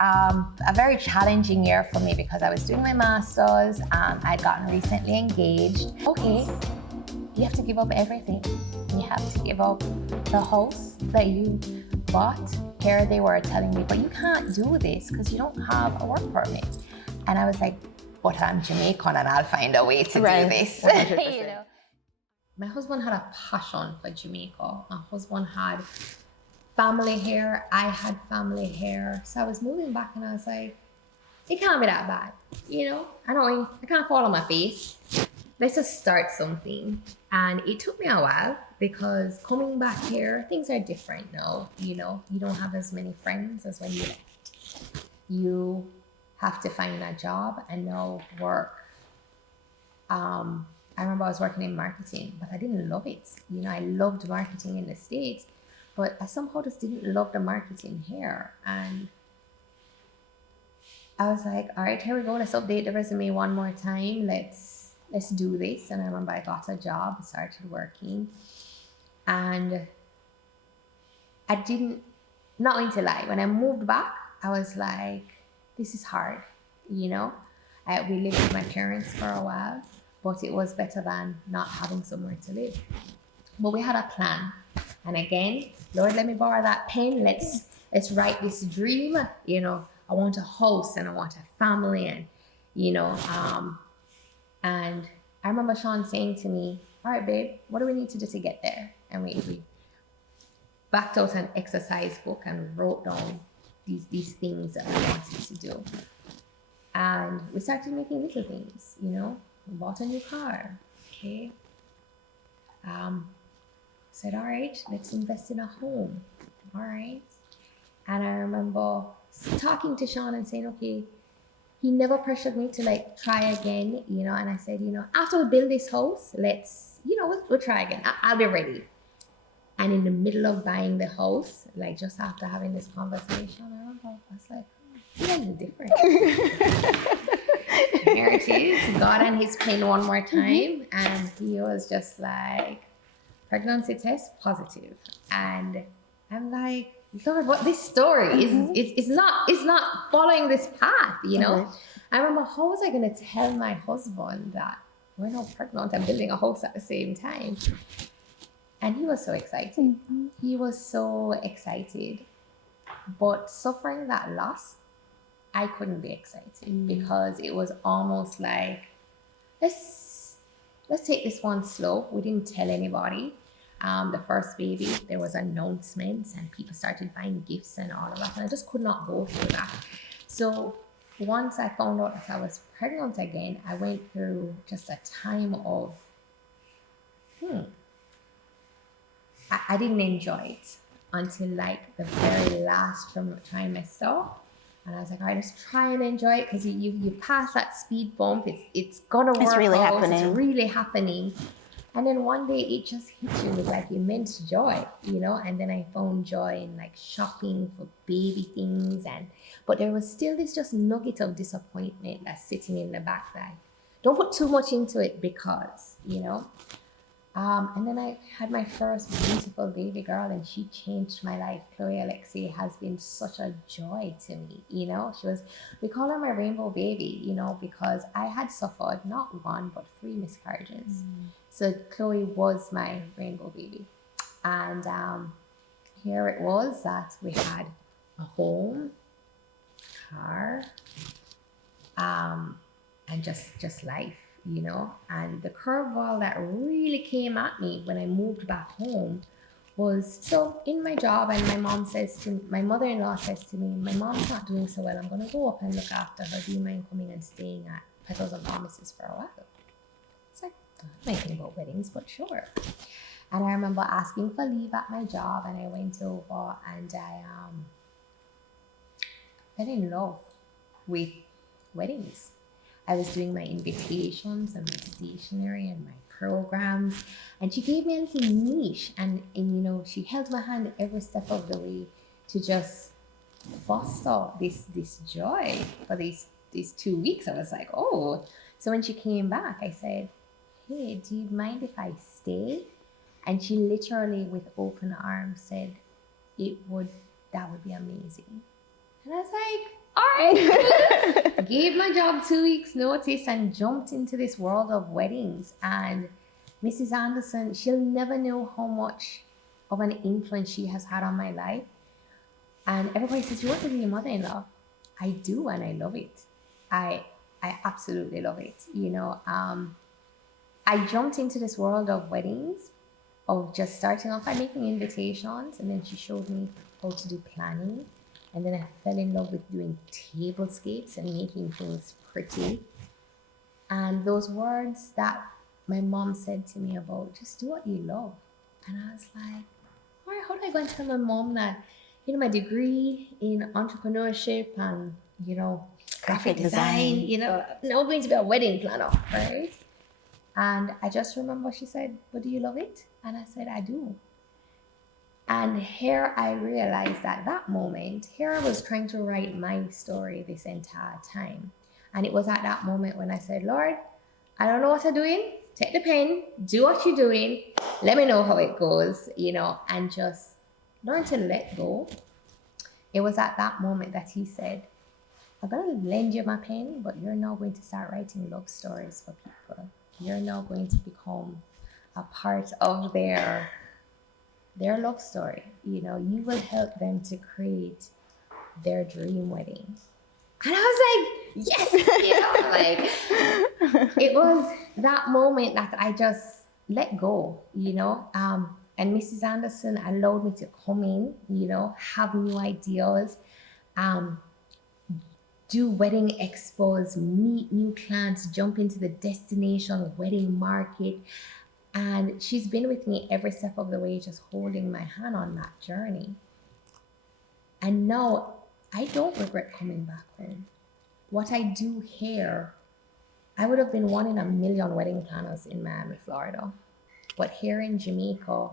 a very challenging year for me because I was doing my master's. I'd gotten recently engaged. Okay, you have to give up everything. You have to give up the house that you bought. Here they were telling me, but you can't do this because you don't have a work permit. And I was like, but I'm Jamaican and I'll find a way to do this. You know? My husband had a passion for Jamaica. My husband had family here. I had family here. So I was moving back and I was like, it can't be that bad. You know, I can't fall on my face. Let's just start something. And it took me a while because coming back here, things are different now. You know, you don't have as many friends as when you left. You have to find a job and now work. I remember I was working in marketing, but I didn't love it. You know, I loved marketing in the States, but I somehow just didn't love the marketing here. And I was like, all right, here we go. Let's update the resume one more time. Let's do this. And I remember I got a job, started working, and not going to lie, when I moved back, I was like, this is hard, you know? We lived with my parents for a while, but it was better than not having somewhere to live. But we had a plan. And again, Lord, let me borrow that pen. Let's write this dream. You know, I want a house and I want a family, and, you know, and I remember Sean saying to me, all right, babe, what do we need to do to get there? And we backed out an exercise book and wrote down these things that we wanted to do. And we started making little things, you know. We bought a new car, okay. Said, all right, let's invest in a home, all right. And I remember talking to Sean and saying, okay, he never pressured me to like try again, you know. And I said, you know, after we build this house, we'll try again. I'll be ready. And in the middle of buying the house, like just after having this conversation, I remember I was like, you guys are different. Here it is, God and his pen one more time. And he was just like, pregnancy test positive. And I'm like, Lord, what this story is not following this path, you know? I remember, how was I going to tell my husband that we're not pregnant and building a house at the same time? And he was so excited. He was so excited. But suffering that loss, I couldn't be excited because it was almost like, let's take this one slow. We didn't tell anybody. The first baby, there was announcements and people started buying gifts and all of that. And I just could not go through that. So once I found out that I was pregnant again, I went through just a time of, I didn't enjoy it until like the very last trimester. And I was like, all right, let's try and enjoy it, because you pass that speed bump. It's gonna work. It's really happening. It's really happening. And then one day it just hit you with like immense joy, you know. And then I found joy in like shopping for baby things, but there was still this just nugget of disappointment that's sitting in the back that don't put too much into it, because, you know. And then I had my first beautiful baby girl, and she changed my life. Chloe Alexei has been such a joy to me, you know. We call her my rainbow baby, you know, because I had suffered not one, but 3 miscarriages. So Chloe was my rainbow baby. And here it was that we had a home, car, and just life. You know, and the curveball that really came at me when I moved back home was, so in my job, and my mother-in-law says to me, my mom's not doing so well, I'm going to go up and look after her. Do you mind coming and staying at Petals and Promises for a while? It's like, I don't think about weddings, but sure. And I remember asking for leave at my job, and I went over and I fell in love with weddings. I was doing my invitations and my stationery and my programs, and she gave me a little niche, and you know, she held my hand every step of the way to just foster this joy for these 2 weeks. I was like, oh. So when she came back, I said, hey, do you mind if I stay? And she literally, with open arms, said, that would be amazing. And I was like, All right. Gave my job 2 weeks notice and jumped into this world of weddings. And Mrs. Anderson, she'll never know how much of an influence she has had on my life. And everybody says, you want to be your mother-in-law? I do, and I love it. I absolutely love it. I jumped into this world of weddings, of just starting off by making invitations, and then she showed me how to do planning. And then I fell in love with doing tablescapes and making things pretty. And those words that my mom said to me about just do what you love. And I was like, all right, how do I go and tell my mom that, my degree in entrepreneurship and, graphic design, now I'm going to be a wedding planner, right? And I just remember she said, but do you love it? And I said, I do. And here I realized at that moment, here I was trying to write my story this entire time. And it was at that moment when I said, Lord, I don't know what I'm doing. Take the pen, do what you're doing. Let me know how it goes, and just learn to let go. It was at that moment that he said, I'm going to lend you my pen, but you're now going to start writing love stories for people. You're now going to become a part of their love story. You will help them to create their dream wedding. And I was like, yes, it was that moment that I just let go, and Mrs. Anderson allowed me to come in, have new ideas, do wedding expos, meet new clients, jump into the destination wedding market. And she's been with me every step of the way, just holding my hand on that journey. And now I don't regret coming back home. What I do here, I would have been one in a million wedding planners in Miami, Florida. But here in Jamaica,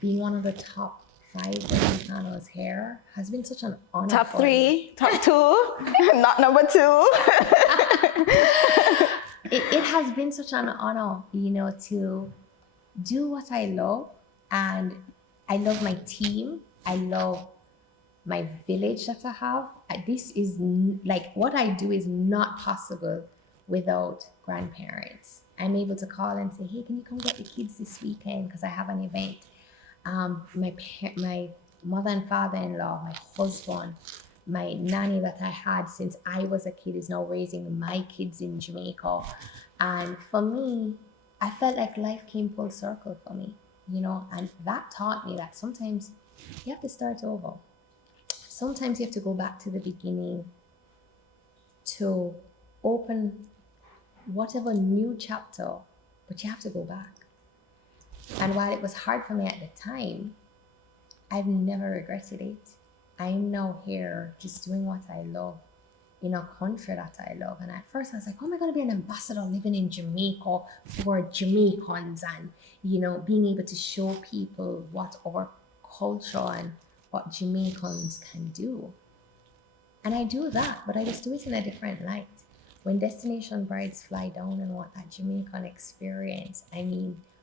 being one of the top 5 wedding planners here has been such an honor. Top 3, top 2, not number 2. It has been such an honor, to do what I love. And I love my team. I love my village that I have. This is what I do is not possible without grandparents. I'm able to call and say, hey, can you come get the kids this weekend because I have an event. My mother and father-in-law, my husband, my nanny that I had since I was a kid is now raising my kids in Jamaica. And for me, I felt like life came full circle for me, and that taught me that sometimes you have to start over. Sometimes you have to go back to the beginning to open whatever new chapter, but you have to go back. And while it was hard for me at the time, I've never regretted it. I'm now here just doing what I love in a country that I love. And at first I was like, oh, am I going to be an ambassador living in Jamaica for Jamaicans and, being able to show people what our culture and what Jamaicans can do. And I do that, but I just do it in a different light. When destination brides fly down and want that Jamaican experience,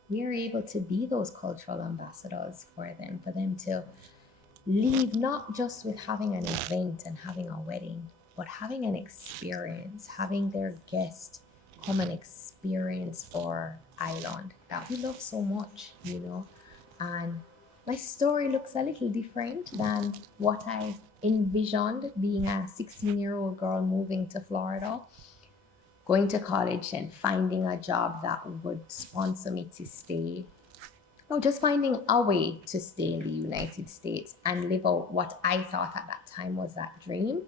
we are able to be those cultural ambassadors for them to leave not just with having an event and having a wedding, but having an experience, having their guests come and experience our island that we love so much, And my story looks a little different than what I envisioned being a 16-year-old girl moving to Florida, going to college and finding a job that would sponsor me to stay, or just finding a way to stay in the United States and live out what I thought at that time was that dream.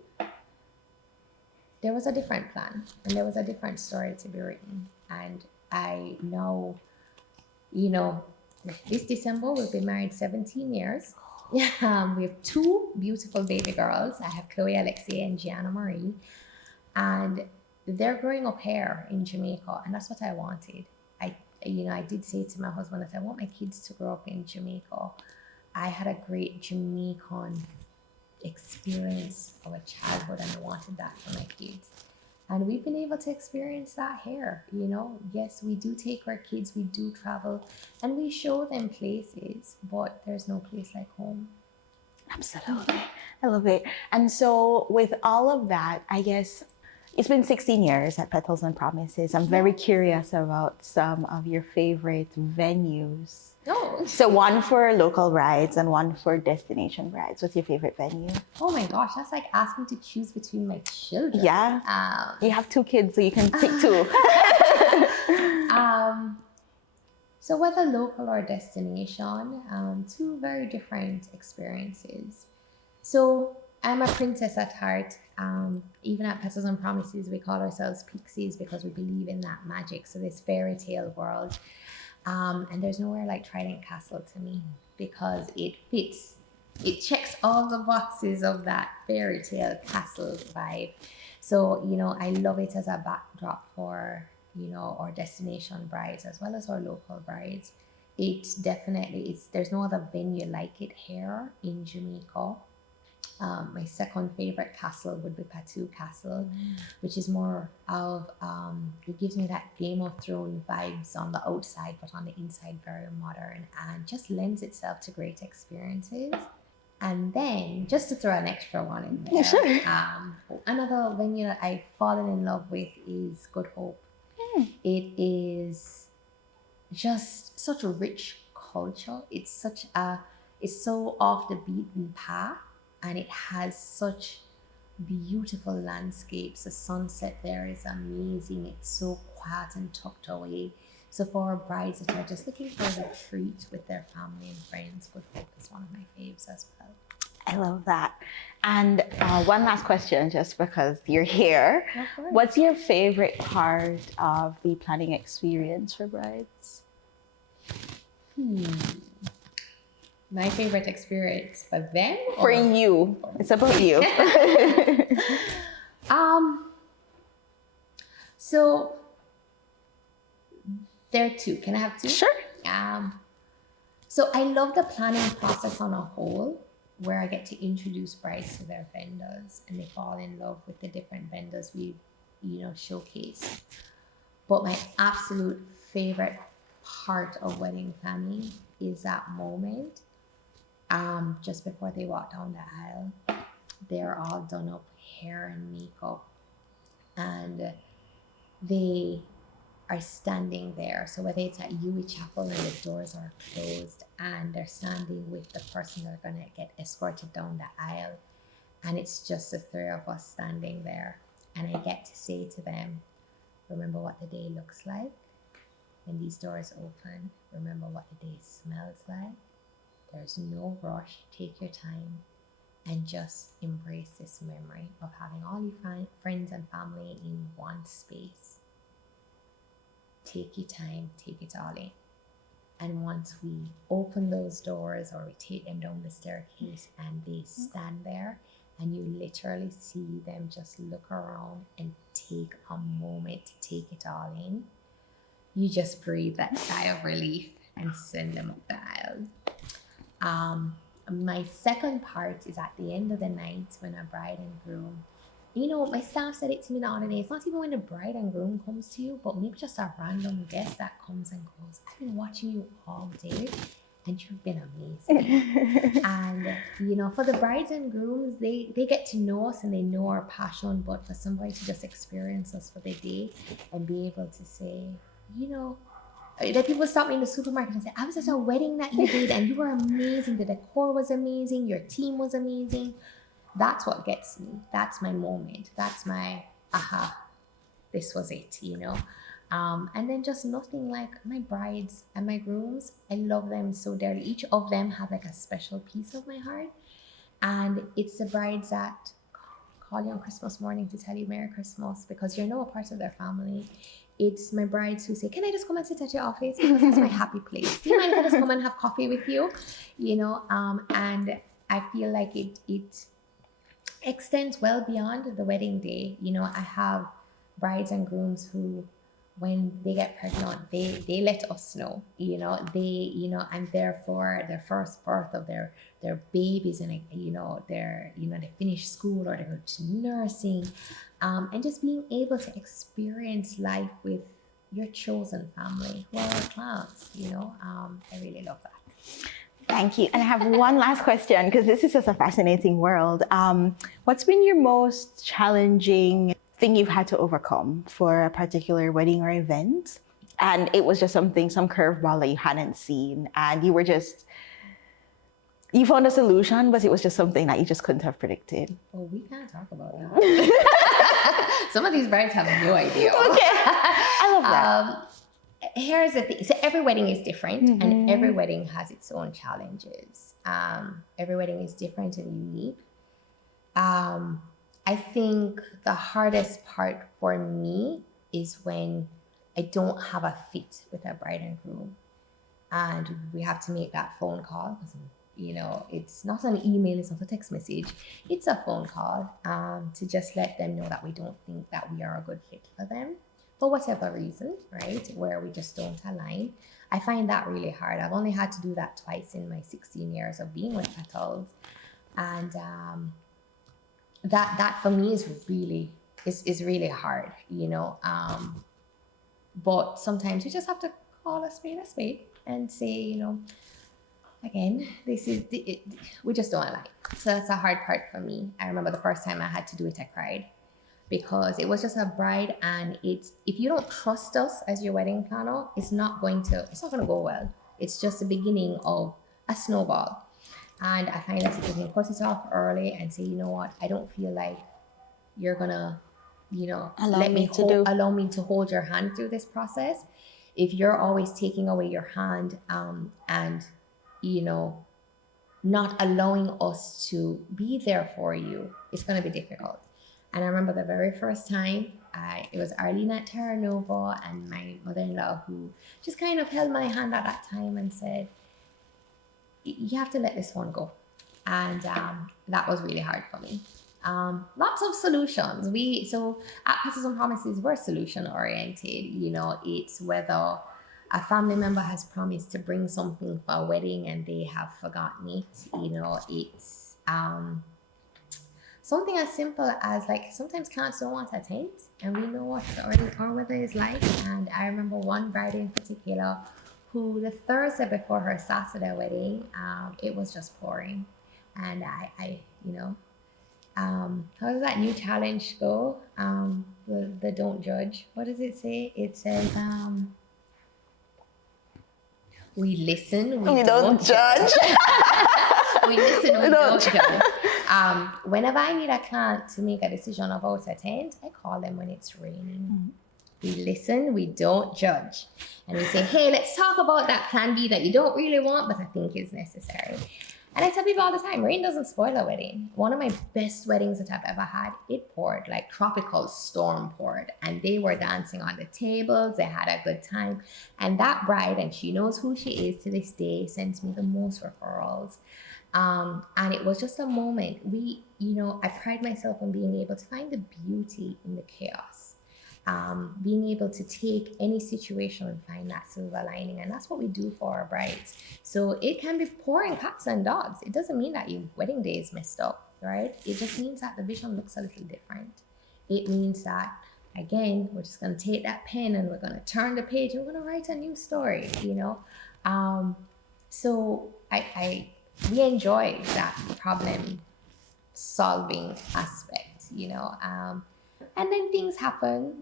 There was a different plan and there was a different story to be written. And I know, this December we'll be married 17 years. We have 2 beautiful baby girls. I have Chloe, Alexia, and Gianna Marie. And they're growing up here in Jamaica, and that's what I wanted. I did say to my husband that I want my kids to grow up in Jamaica. I had a great Jamaican experience of a childhood, and I wanted that for my kids. And we've been able to experience that here, Yes, we do take our kids, we do travel, and we show them places, but there's no place like home. Absolutely. I love it. And so with all of that, I guess it's been 16 years at Petals and Promises. I'm very curious about some of your favorite venues. Oh. So one for local brides and one for destination brides. What's your favorite venue? Oh my gosh, that's like asking to choose between my children. Yeah. You have 2 kids, so you can pick 2. So whether local or destination, 2 very different experiences. So I'm a princess at heart. Even at Petals and Promises, we call ourselves pixies because we believe in that magic. So this fairy tale world. And there's nowhere like Trident Castle to me because it fits. It checks all the boxes of that fairy tale castle vibe. So, I love it as a backdrop for, our destination brides as well as our local brides. It definitely is. There's no other venue like it here in Jamaica. My second favorite castle would be Patu Castle, which is more of, it gives me that Game of Thrones vibes on the outside, but on the inside very modern and just lends itself to great experiences. And then, just to throw an extra one in there, Sure. Another venue that I've fallen in love with is Good Hope. It is just such a rich culture. It's so off the beaten path, and it has such beautiful landscapes. The sunset there is amazing. It's so quiet and tucked away. So for brides that are just looking for a retreat with their family and friends, Good Hope is one of my faves as well. I love that. And one last question, just because you're here. Of course. What's your favorite part of the planning experience for brides? My favorite experience for them? For you. It's about you. So there are 2. Can I have 2? Sure. So I love the planning process on a whole, where I get to introduce brides to their vendors and they fall in love with the different vendors we, showcase. But my absolute favorite part of wedding planning is that moment, just before they walk down the aisle. They're all done up, hair and makeup, and they are standing there. So whether it's at Yui Chapel and the doors are closed and they're standing with the person they're going to get escorted down the aisle, and it's just the 3 of us standing there, and I get to say to them, remember what the day looks like when these doors open. Remember what the day smells like. There's no rush. Take your time and just embrace this memory of having all your friends and family in one space. Take your time, take it all in. And once we open those doors or we take them down the staircase and they stand there, and you literally see them just look around and take a moment to take it all in, you just breathe that sigh of relief and send them up the aisle. My second part is at the end of the night when a bride and groom, my staff said it to me the other day. It's not even when the bride and groom comes to you, but maybe just a random guest that comes and goes. I've been watching you all day and you've been amazing. And, for the brides and grooms, they get to know us and they know our passion, but for somebody to just experience us for the day and be able to say, that people stop me in the supermarket and say, I was at a wedding that you did and you were amazing. The decor was amazing. Your team was amazing. That's what gets me. That's my moment. That's my aha. This was it, And then just nothing like my brides and my grooms. I love them so dearly. Each of them have like a special piece of my heart. And it's the brides that call you on Christmas morning to tell you Merry Christmas because you're a part of their family. It's my brides who say, can I just come and sit at your office? Because that's my happy place. Do you mind if I just come and have coffee with you? And I feel like it extends well beyond the wedding day. I have brides and grooms who, when they get pregnant, they let us know, I'm there for their first birth of their babies, and they finish school or they go to nursing, and just being able to experience life with your chosen family who are our class, I really love that. Thank you. And I have one last question, because this is just a fascinating world. What's been your most challenging thing you've had to overcome for a particular wedding or event? And it was just something, some curveball that you hadn't seen, and you found a solution, but it was just something that you just couldn't have predicted. Well, we can't talk about that. Some of these brides have no idea. Okay, I love that. Here's the thing. So every wedding is different, and every wedding has its own challenges. Every wedding is different and unique. I think the hardest part for me is when I don't have a fit with a bride and groom, and we have to make that phone call, because it's not an email, it's not a text message, it's a phone call, to just let them know that we don't think that we are a good fit for them for whatever reason, right? Where we just don't align. I find that really hard. I've only had to do that twice in my 16 years of being with Petals, and that for me is really hard, but sometimes you just have to call a spade and say, again, we just don't align. So that's a hard part for me. I remember the first time I had to do it, I cried, because it was just a bride, and if you don't trust us as your wedding planner, it's not going to go well. It's just the beginning of a snowball. And I find that if you can cut it off early and say, you know what, I don't feel like you're gonna, allow me to hold your hand through this process. If you're always taking away your hand, and not allowing us to be there for you, it's going to be difficult. And I remember the very first time, it was Arlene at Terra Nova and my mother-in-law, who just kind of held my hand at that time and said, you have to let this one go. And that was really hard for me. Lots of solutions. So at Petals and Promises, we're solution oriented. It's whether a family member has promised to bring something for a wedding and they have forgotten it. It's something as simple as, like, sometimes clients don't want a tent, and we know what our weather is like. And I remember one bride in particular who, the Thursday before her Saturday wedding, it was just pouring. And how does that new challenge go? The don't judge. What does it say? It says, we listen, we don't judge. We listen, we don't judge. Whenever I need a client to make a decision about a tent, I call them when it's raining. We listen, we don't judge. And we say, hey, let's talk about that plan B that you don't really want, but I think is necessary. And I tell people all the time, rain doesn't spoil a wedding. One of my best weddings that I've ever had, it poured, like tropical storm poured. And they were dancing on the tables. They had a good time. And that bride, and she knows who she is to this day, sends me the most referrals. And it was just a moment. I pride myself on being able to find the beauty in the chaos. Being able to take any situation and find that silver lining. And that's what we do for our brides. So it can be pouring cats and dogs. It doesn't mean that your wedding day is messed up, right? It just means that the vision looks a little different. It means that, again, we're just going to take that pen and we're going to turn the page and we're going to write a new story, So we enjoy that problem solving aspect, and then things happen,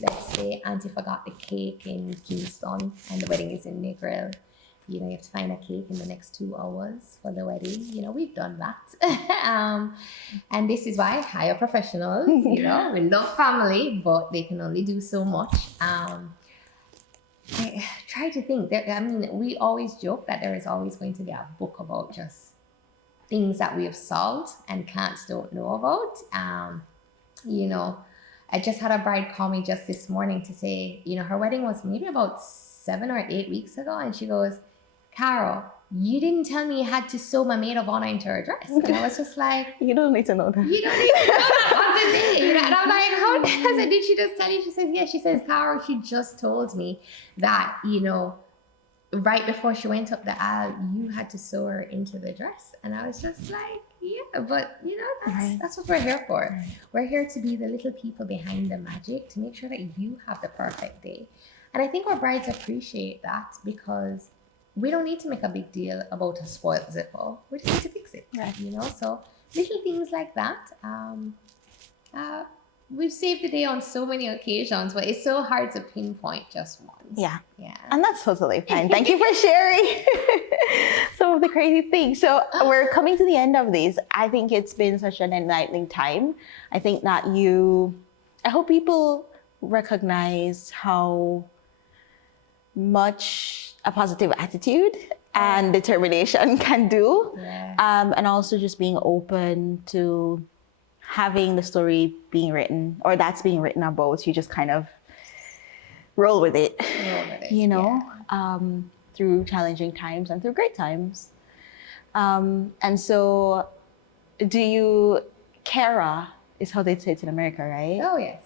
Let's say Auntie forgot the cake in Kingston and the wedding is in Negril. You have to find a cake in the next 2 hours for the wedding. We've done that. And this is why I hire professionals. We love family, but they can only do so much. I try to think. We always joke that there is always going to be a book about just things that we have solved and clients don't know about. I just had a bride call me just this morning to say, her wedding was maybe about 7 or 8 weeks ago. And she goes, Carol, you didn't tell me you had to sew my maid of honor into her dress. And I was just like, you don't need to know that. You don't need to know that on the day. And I'm like, how? I said, did she just tell you? She says, yeah. She says, Carol, she just told me that, right before she went up the aisle, you had to sew her into the dress. And I was just like, yeah, but that's what we're here for. Right. We're here to be the little people behind the magic, to make sure that you have the perfect day. And I think our brides appreciate that because we don't need to make a big deal about a spoiled zipper. We just need to fix it, Right. you know? So little things like that. We've saved the day on so many occasions, but it's so hard to pinpoint just one. Yeah. Yeah. And that's totally fine. Thank you for sharing some of the crazy things. So we're coming to the end of this. I think it's been such an enlightening time. I think that I hope people recognize how much a positive attitude and determination can do. Yeah. And also just being open to having the story being written, or that's being written about. You just kind of roll with it, you know, through challenging times and through great times. And so Kara is how they say it in America, right? Oh, yes.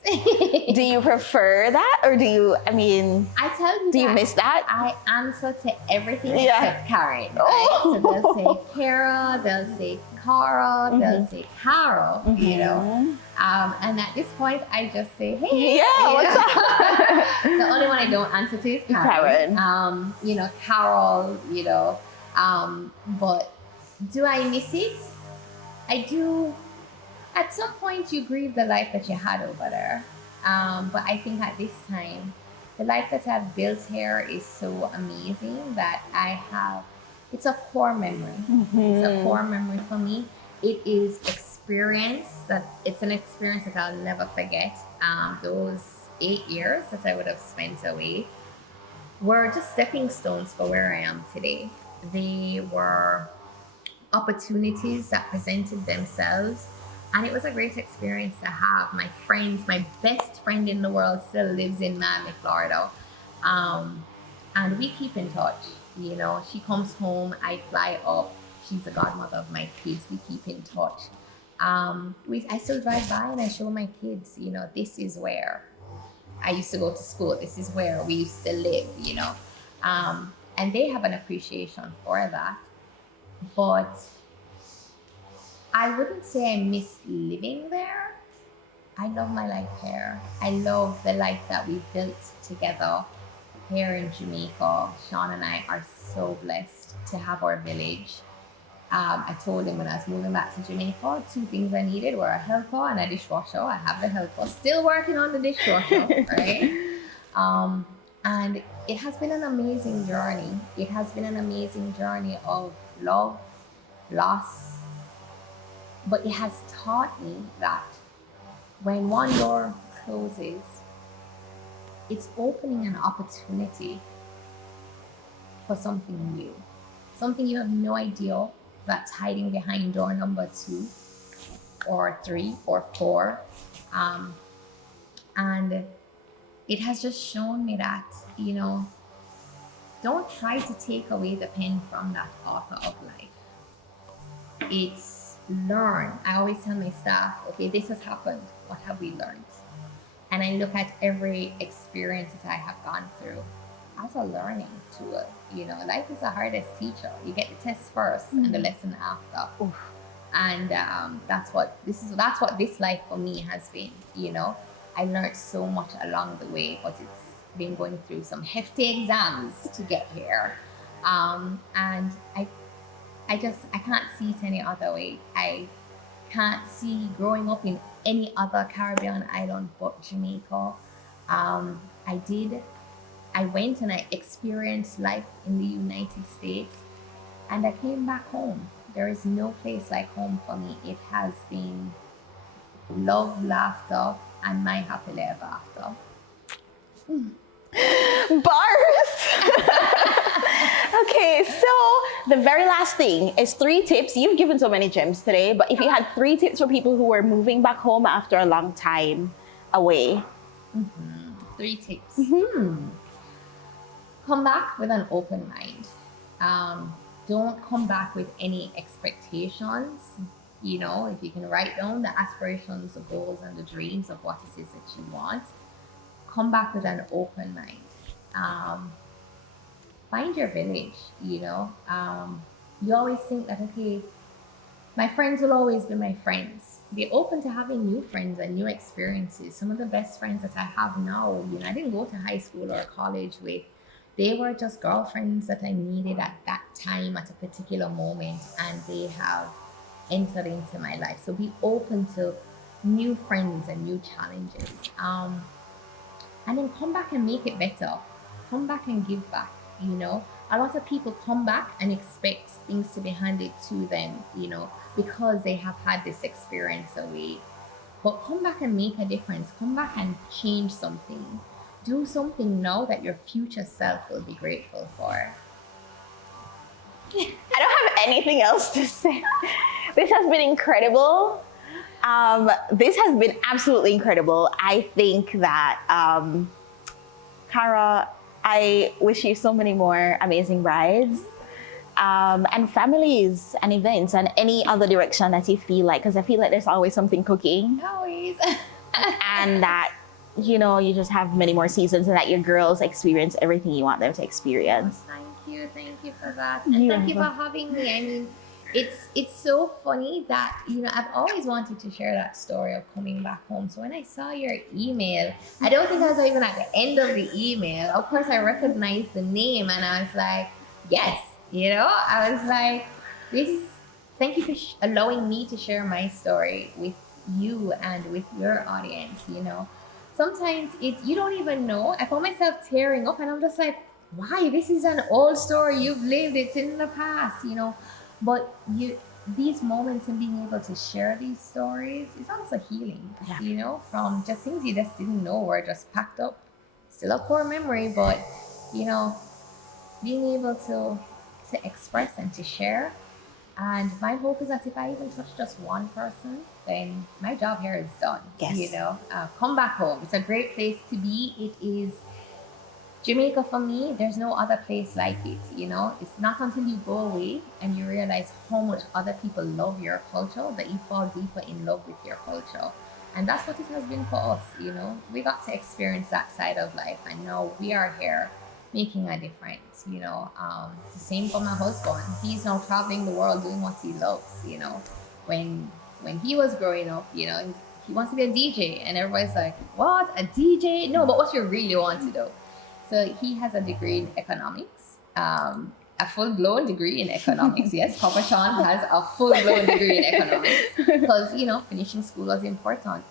Do you prefer that, or I tell you, do you miss that? I answer to everything Yeah. except Karen. Right? Oh. So they'll say Kara, they'll say Cara, they'll say Carol, you know. And at this point, I just say, hey. Yeah, what's up? The only one I don't answer to is Karen. You know, Carol, you know. But do I miss it? I do. At some point, you grieve the life that you had over there. But I think at this time, the life that I've built here is so amazing that it's a core memory. It's a core memory for me. It is it's an experience that I'll never forget. Those 8 years that I would have spent away were just stepping stones for where I am today. They were opportunities that presented themselves. And it was a great experience to have. My best friend in the world still lives in Miami, Florida. And we keep in touch. You know, she comes home, I fly up. She's the godmother of my kids. We keep in touch. I still drive by and I show my kids, you know, this is where I used to go to school. This is where we used to live, you know. And they have an appreciation for that. But I wouldn't say I miss living there. I love my life here. I love the life that we built together here in Jamaica. Sean and I are so blessed to have our village. I told him when I was moving back to Jamaica, 2 things I needed were a helper and a dishwasher. I have the helper, still working on the dishwasher, right? And it has been an amazing journey. It has been an amazing journey of love, loss, but it has taught me that when one door closes, it's opening an opportunity for something new. Something you have no idea that's hiding behind door number 2 or 3 or 4. And it has just shown me that, you know, don't try to take away the pen from that author of life. It's learn. I always tell my staff, okay, this has happened. What have we learned? And I look at every experience that I have gone through as a learning tool. You know, life is the hardest teacher. You get the test first and the lesson after. Oof. And that's what this life for me has been. You know, I learned so much along the way, but it's been going through some hefty exams to get here. And I can't see it any other way. I can't see growing up in any other Caribbean island but Jamaica. I went and I experienced life in the United States and I came back home. There is no place like home for me. It has been love, laughter, and my happily ever after. Bars! Okay, so the very last thing is 3 tips. You've given so many gems today, but if you had 3 tips for people who are moving back home after a long time away. 3 tips. Come back with an open mind. Don't come back with any expectations. You know, if you can write down the aspirations, the goals, and the dreams of what it is that you want, come back with an open mind. Find your village, you know. You always think that, okay, my friends will always be my friends. Be open to having new friends and new experiences. Some of the best friends that I have now, I didn't go to high school or college with. They were just girlfriends that I needed at that time, at a particular moment, and they have entered into my life. So be open to new friends and new challenges. And then come back and make it better. Come back and give back. A lot of people come back and expect things to be handed to them, because they have had this experience away. But come back and make a difference. Come back and change something. Do something now that your future self will be grateful for. I don't have anything else to say. This has been incredible. This has been absolutely incredible. I think that, Cara, I wish you so many more amazing rides, and families and events and any other direction that you feel like, because I feel like there's always something cooking. Always. And that, you just have many more seasons and that your girls experience everything you want them to experience. Thank you for that. And thank you for having me. I mean, it's so funny that, I've always wanted to share that story of coming back home. So when I saw your email, I don't think I was even at the end of the email. Of course, I recognized the name and I was like, yes, I was like, thank you for allowing me to share my story with you and with your audience, Sometimes you don't even know. I found myself tearing up and I'm just like, why? This is an old story. You've lived. It's in the past, But these moments and being able to share these stories is also healing, from just things you just didn't know were just packed up. Still a core memory, but, being able to express and to share. And my hope is that if I even touch just one person, then my job here is done. Yes. Come back home. It's a great place to be. It is Jamaica for me. There's no other place like it. It's not until you go away and you realize how much other people love your culture that you fall deeper in love with your culture. And that's what it has been for us. We got to experience that side of life, and now we are here making a difference. It's the same for my husband. He's now traveling the world doing what he loves. When he was growing up, he wants to be a DJ, and everybody's like, what, a DJ? No, but what you really want to do. So he has a degree in economics, a full-blown degree in economics. Yes, Papa Sean has a full-blown degree in economics because, finishing school was important.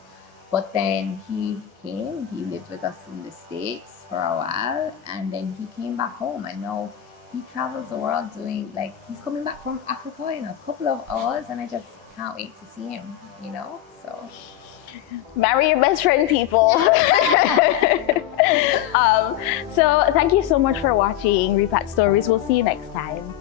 But then he lived with us in the States for a while, and then he came back home, and now he travels the world doing, he's coming back from Africa in a couple of hours, and I just can't wait to see him, so. Marry your best friend, people. So thank you so much for watching Repat Stories. We'll see you next time.